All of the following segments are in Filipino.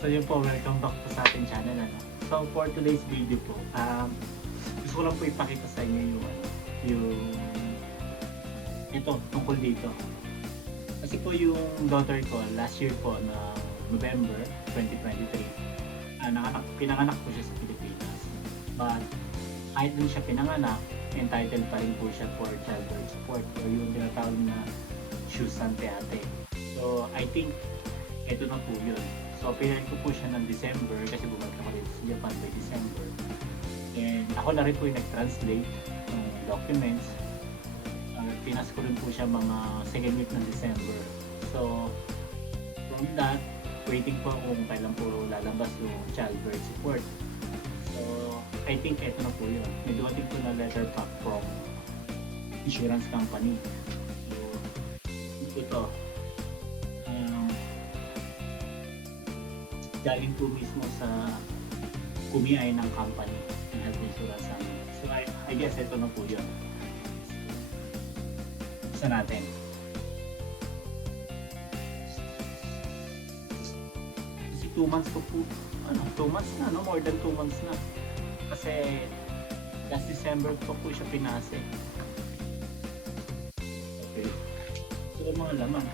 So yun po, welcome back po sa ating channel. Ano? So for today's video po, um, gusto ko lang po ipakita sa inyo yung, ano, yung ito, tungkol dito. Kasi po yung daughter ko, last year po na November 2023, ah, nanganak, pinanganak po siya sa Pilipinas. But kahit dun siya pinanganak, entitled pa rin po siya for childbirth support or yung tinatawag na Shusante Ate. So I think ito na po yun. So, pinili ko po siya ng December kasi bumalik ako dito sa Japan by December. And ako na rin po yung nag-translate ng documents. Uh, pinas ko rin po siya mga second week ng December. So, from that, waiting po kung kailan po lalabas yung childbirth support. So, I think ito na po yun. May dumating po na letter pack from insurance company. So, ito. Galing po mismo sa kumiay ng company ng health insurance namin. So I, I guess ito na po yun. Isa natin. Kasi 2 months ko po, ano, 2 months na, no? More than 2 months na. Kasi last December ko po siya pinase. Okay. So mga laman.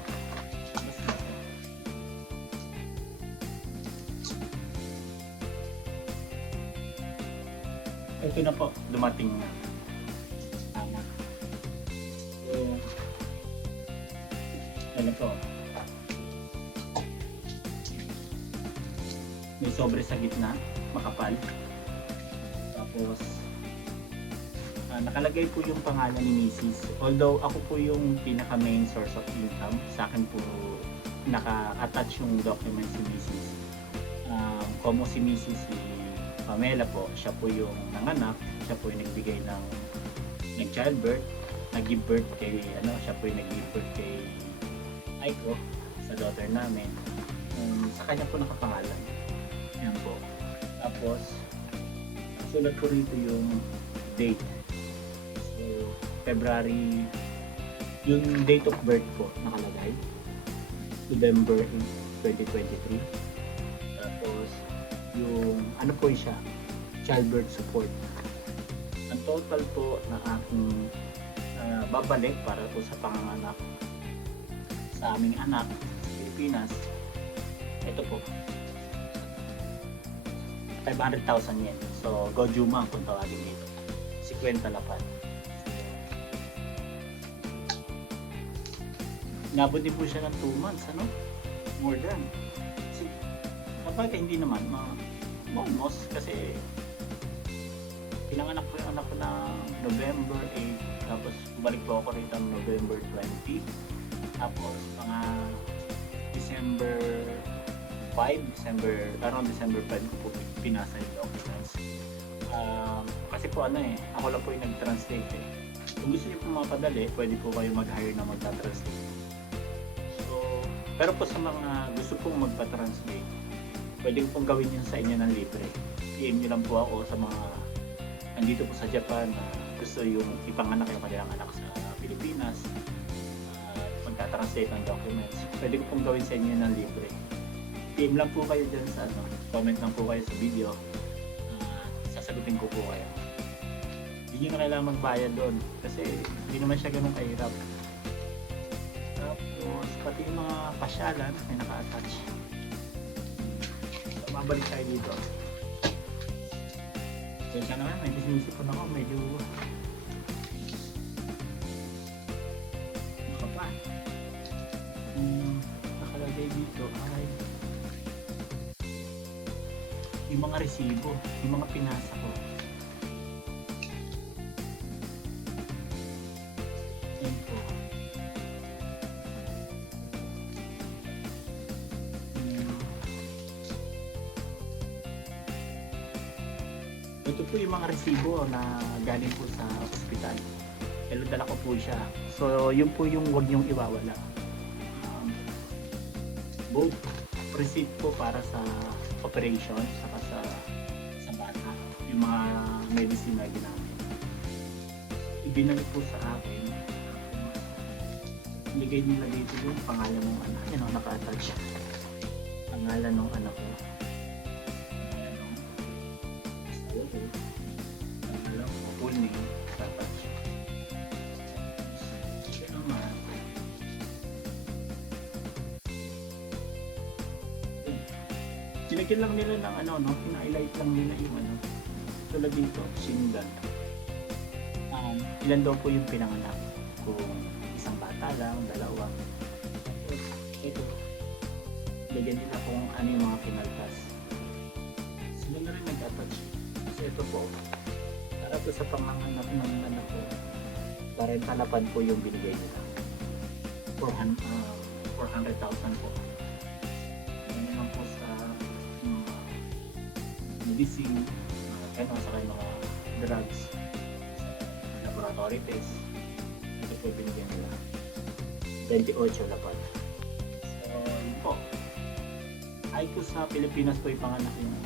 Ito na po, dumating na. So, ano po? May sobre sa gitna, makapal. Tapos, ah, nakalagay po yung pangalan ni Mrs. Although ako po yung pinaka main source of income, sa akin po naka-attach yung document si Mrs. Um, como si Mrs. si Pamela po, siya po yung nanganak, siya po yung nagbigay ng ng childbirth, nag-give birth kay ano, siya po yung nag-give birth kay Aiko sa daughter namin. Um, sa kanya po nakapangalan. Yan po. Tapos sulat ko rito yung date. So, February yung date of birth po nakalagay. November 8, 2023. Tapos yung ano po siya, childbirth support. Ang total po na aking ah, babalik para po sa panganganak sa aming anak sa Pilipinas, ito po. 500,000 yen. So, Gojuma kung tawagin dito. 50 lapad. Inabot din po siya ng 2 months, ano? More than. Kapag hindi naman, mga almost, kasi pinanganak ko yung anak ko na November 8, tapos balik po ako rito November 20, tapos mga December 5, December, around December 5 ko po pinasa yung documents. Um, kasi po ano eh, ako lang po yung nag-translate eh. Kung gusto niyo po mapadali, pwede po kayo mag-hire na magta-translate. So, pero po sa mga gusto pong magpa-translate, pwede ko pong gawin yun sa inyo ng libre. PM nyo lang po ako sa mga nandito po sa Japan na gusto yung ipanganak yung kanilang anak sa Pilipinas at magta-translate ng documents. Pwede ko pong gawin sa inyo ng libre. PM lang po kayo dyan sa ano, comment lang po kayo sa video. Ah, sasagutin ko po kayo. Hindi nyo na kailangan magbayad doon kasi hindi naman siya ganun kahirap. Tapos pati yung mga pasyalan may naka-attach. So, mabalik tayo dito. Kaya naman, may sinisipon ako, medyo makapal. Yung nakalagay dito ay yung mga resibo, yung mga pinasa ko. Po yung mga resibo na galing po sa ospital. Dala-dala ko po siya. So, yun po yung wag niyong iwawala. Um, both receipt po para sa operation saka sa sa bata. Yung mga medicine na ginamit. Ibinalik po sa akin. Ligay nila dito yung pangalan ng anak. Yan o, naka-attach. Pangalan ng anak ko. Sinigyan lang nila ng ano, no? Hina-highlight lang nila yung ano. Tulad dito, Shingan. Um, ilan daw po yung pinanganak? Kung isang bata lang, dalawa. Ito. Lagyan nila kung ano yung mga pinaltas. Sila na rin nag-attach. Kasi ito po, para po sa panganganak ng anak ko, parentalapan po yung binigay nila. 400, uh, 400,000 po. Yan naman po sa mga medicine, uh, kaya sa kanya mga drugs, laboratory test. Ito po yung binigyan nila. 28 lapat. So, yun po. Ay po sa Pilipinas po yung panganak yung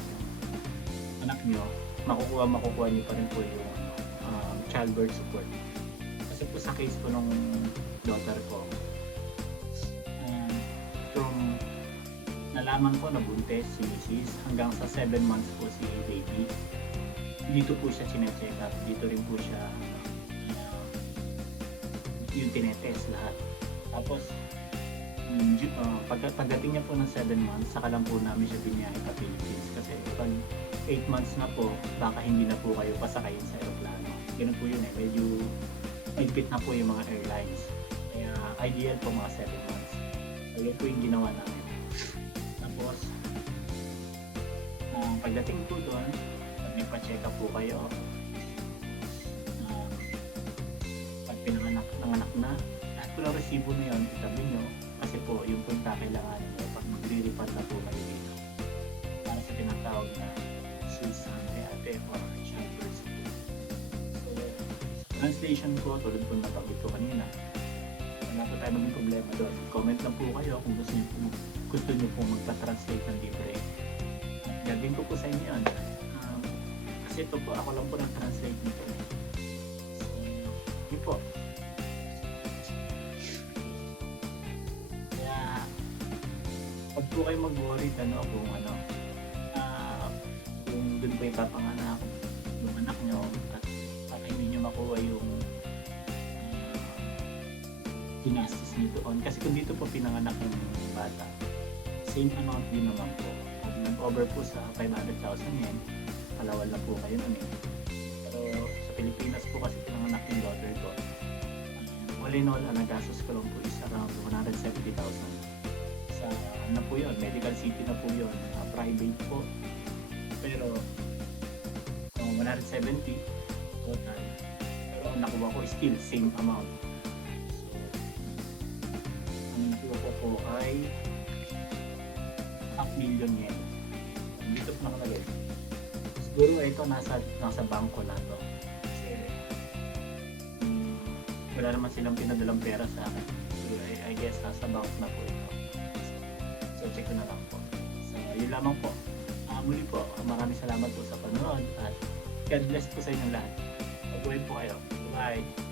anak nyo, makukuha makukuha niyo pa rin po yung um, childbirth support. Kasi po sa case po nung daughter ko, nalaman ko na buntis si Mrs. hanggang sa 7 months po si baby. Dito po siya chinecheck up. Dito rin po siya uh, yung tinetest lahat. Tapos, um, uh, pag, pagdating niya po ng 7 months, saka lang po namin siya biniyahe sa Philippines. Kasi pag 8 months na po, baka hindi na po kayo pasakayin sa aeroplano. Ganun po yun eh. Medyo mahigpit na po yung mga airlines. Kaya ideal po mga 7 months. So yun po yung ginawa namin. Tapos, ah, pagdating po doon, may pa-check up po kayo, ah, pag pinanganak nanganak na, lahat po ng resibo na yun, itabi nyo. Kasi po, yung po yung kakailanganin nyo pag magre-refund na po kayo dito. Para sa tinatawag na Swiss ate or childbirth. So, translation ko, tulad po nabanggit ko kanina, wala po tayo maging problema doon. Comment lang po kayo kung gusto niyo po, gusto niyo po magpa-translate ng libre. Gagawin ko po sa inyo yan. Um, kasi ito po, ako lang po nag-translate nito. So, yun po. Kaya, pag po kayo mag-worry, ano, kung ano, ah, kung doon po yung papanganak, yung anak nyo, at baka hindi nyo makuha yung ah, ginastos nyo doon. Kasi kung dito po pinanganak yung bata, same amount din naman po. Nag-over po sa 500,000 yen, kalawal na po kayo nun eh. Pero sa Pilipinas po kasi pinanganak yung daughter ko. All in all, ang nagastos ko lang po is around 170,000. Sa ano po yun, medical city na po yun, ah, private po. Pero um, 170 total. Pero ang nakuha ko is still same amount. So, ang nakuha ko po ay million yen. Dito po nakalagay. Siguro ito nasa nasa bangko na to. Kasi mm, wala naman silang pinadalang pera sa akin. So I, I guess nasa bank na po ito. So check ko na lang po. So yun lamang po. Ah, muli po, maraming salamat po sa panonood at God bless po sa inyong lahat. Mag-uwi po kayo. Bye!